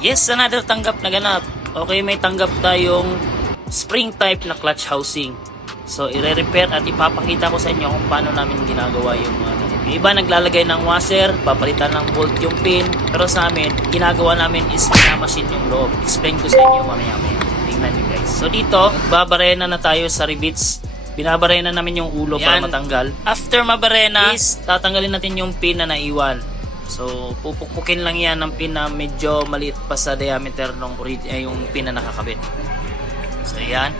Yes, another tanggap na ganap. Okay, may tanggap tayong spring type na clutch housing. So, i-repair at ipapakita ko sa inyo kung paano namin ginagawa yung mga ganito. Yung iba naglalagay ng washer, papalitan ng bolt yung pin. Pero sa amin, ginagawa namin is pinamasin yung loob. Explain ko sa inyo mamaya-maya. Tingnan nyo guys. So dito, babarena na tayo sa rivets. Binabarena namin yung ulo para matanggal. After mabarena is tatanggalin natin yung pin na naiwan. So, pupukpukin lang yan ng pin na medyo maliit pa sa diameter ng yung pin na nakakabit. So, yan.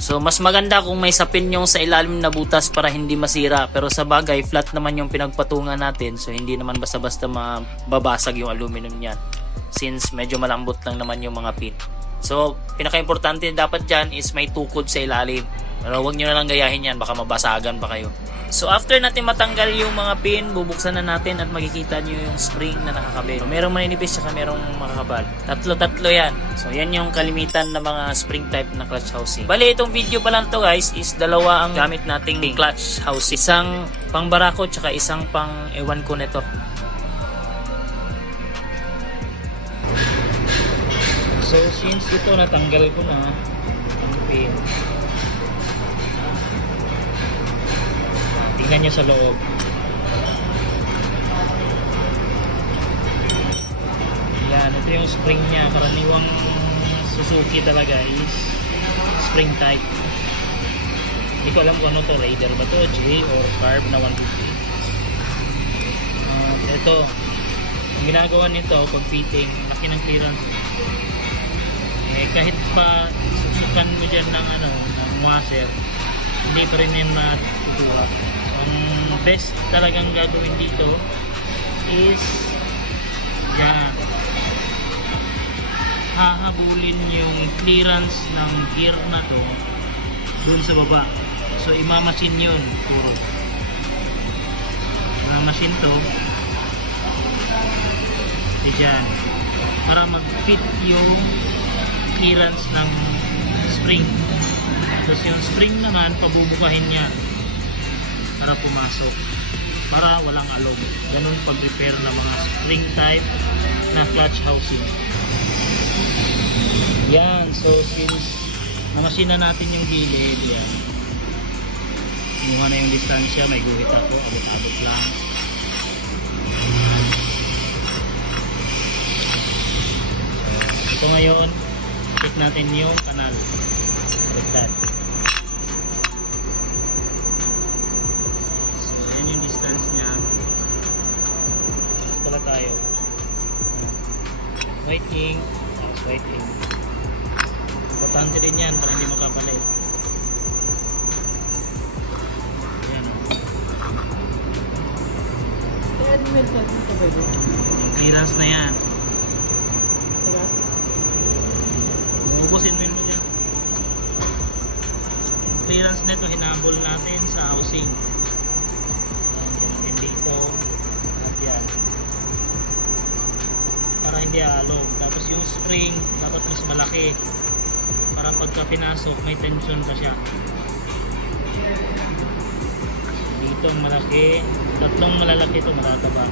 So, mas maganda kung may sapin yung sa ilalim na butas para hindi masira. Pero sa bagay, flat naman yung pinagpatungan natin. So, hindi naman basta-basta mababasag yung aluminum niyan. Since medyo malambot lang naman yung mga pin. So, pinaka-importante dapat dyan is may tukod sa ilalim. Pero huwag nyo na lang gayahin yan. Baka mabasagan pa kayo. So after natin matanggal yung mga pin, bubuksan na natin at makikita nyo yung spring na nakakabit. So, merong maninipis at merong makakabal. Tatlo yan. So yan yung kalimitan ng mga spring type na clutch housing. Bali itong video pa lang to guys is dalawa ang gamit nating clutch housing. Isang pang barako tsaka isang pang ewan ko nito. So since ito natanggal ko na ang pin, tingnan nyo sa loob. Yan, ito yung spring nya. Karaniwang Suzuki talaga is spring type. Hindi ko alam kung ano to, Raider ba to, J or Carb na 150. Ito, ang ginagawa nito pag fitting, laki ng clearance. Kahit pa susukan mo dyan ng washer, hindi pa rin yan matutuwa. Ang best talagang gagawin dito is yan, hahabulin yung clearance ng gear na to dun sa baba. So imamasin yun puro. Imamasin to dyan para mag-fit yung clearance ng spring. Tapos yung spring naman pabubukahin niya para pumasok, para walang alog. Ganun pag-repair ng mga spring type na clutch housing. Yan, so since namasin na natin yung gilid, yan, kumuha na yung distansya, may guhit ako, abot-abot lang. So ngayon, check natin yung kanal. Like that. Yung distance niya. Pala tayo white ink, white ink. Importante rin yan para hindi makapalit. Yan yung clearance na yan. Bubusin mo yun mo dyan. Clearance nito hinabol natin sa housing. Dito at yan para hindi aalog. Tapos yung spring dapat mas malaki para pagka pinasok may tension pa siya. Dito malaki, tatlong malalaki ito, matataba.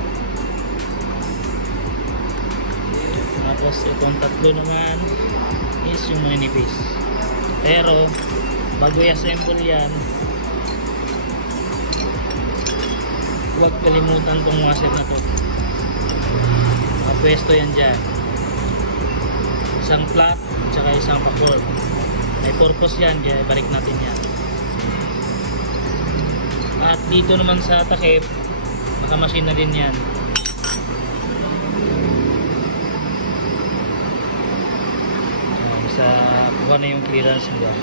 Tapos itong tatlo naman is yung manipis. Pero bago i-assemble yan, huwag kalimutan tong washer na to. Pwesto yan dyan. Isang flat tsaka isang pa-curve. May purpose yan, kaya balik natin yan. At dito naman sa takip, nakamasin na din yan. Basta kuha na yung clearance nila.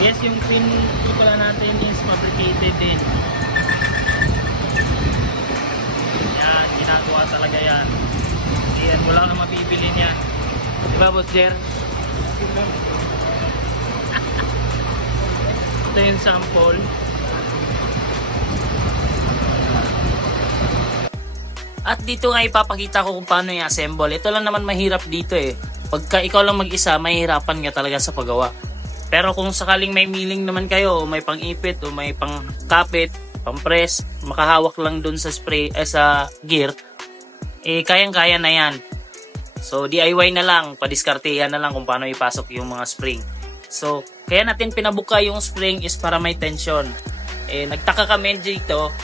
Yes, yung pin pala natin is fabricated din. Yan, ginagawa talaga yan. Yan, wala kang mabibili niyan. Diba, Boss Jer? Ito yung sample. At dito nga ipapakita ko kung paano i-assemble. Ito lang naman mahirap dito eh. Pagka ikaw lang mag-isa, mahihirapan nga talaga sa paggawa. Pero kung sakaling may milling naman kayo, o may pang-ipit, o may pang-kapit, pang-press, makahawak lang dun sa sa gear, kayang-kaya na yan. So, DIY na lang, padiskartehan na lang kung paano ipasok yung mga spring. So, kaya natin pinabuka yung spring is para may tension. Nagtaka kami dito,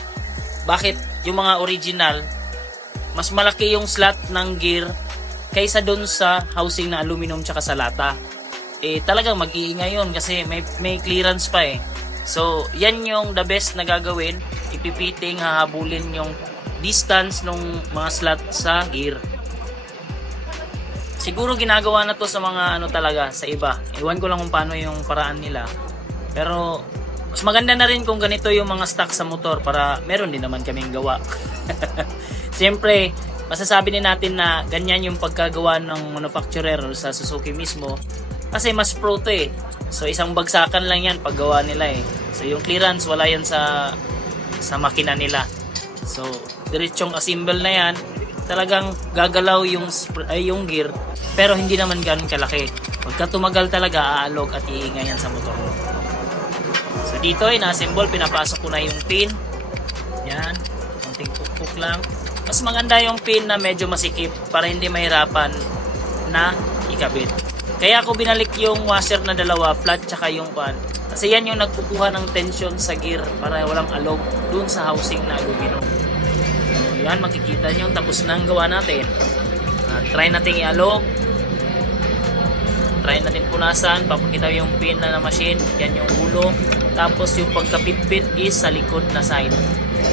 bakit yung mga original, mas malaki yung slot ng gear kaysa dun sa housing na aluminum tsaka sa lata. Talagang mag-iingay yun kasi may clearance pa eh. So, yan yung the best na gagawin. Ipipiting, hahabulin yung distance ng mga slot sa gear. Siguro ginagawa na to sa mga talaga, sa iba. Iwan ko lang kung paano yung paraan nila. Pero, mas maganda na rin kung ganito yung mga stock sa motor para meron din naman kaming gawa. Siyempre, masasabi din natin na ganyan yung pagkagawa ng manufacturer sa Suzuki mismo. Kasi mas pro to eh. So isang bagsakan lang yan paggawa nila eh. So yung clearance wala yan sa makina nila. So diretsong assemble na yan. Talagang gagalaw yung gear pero hindi naman ganun kalaki. Pagka tumagal talaga aalog at iingay yan sa motor. So dito ina-assemble, pinapasok ko na yung pin. Yan, konting pukpuk lang. Mas maganda yung pin na medyo masikip para hindi mahirapan na ikabit. Kaya ako binalik yung washer na dalawa, flat tsaka yung pan. Kasi yan yung nagkukuha ng tension sa gear para walang alog dun sa housing na aluminum. So yan, makikita nyo, tapos na ang gawa natin. Try natin i-alog. Try natin punasan, papakita yung pin na machine. Yan yung ulo. Tapos yung pagkapitpit is sa likod na side.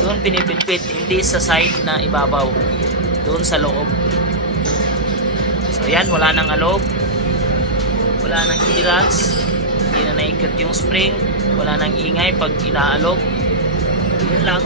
Doon pinipitpit, hindi sa side na ibabaw. Doon sa loob. So yan, wala nang alog. Wala nang clearance, hindi na naikot yung spring, wala nang ingay pag inaalog. Yun lang.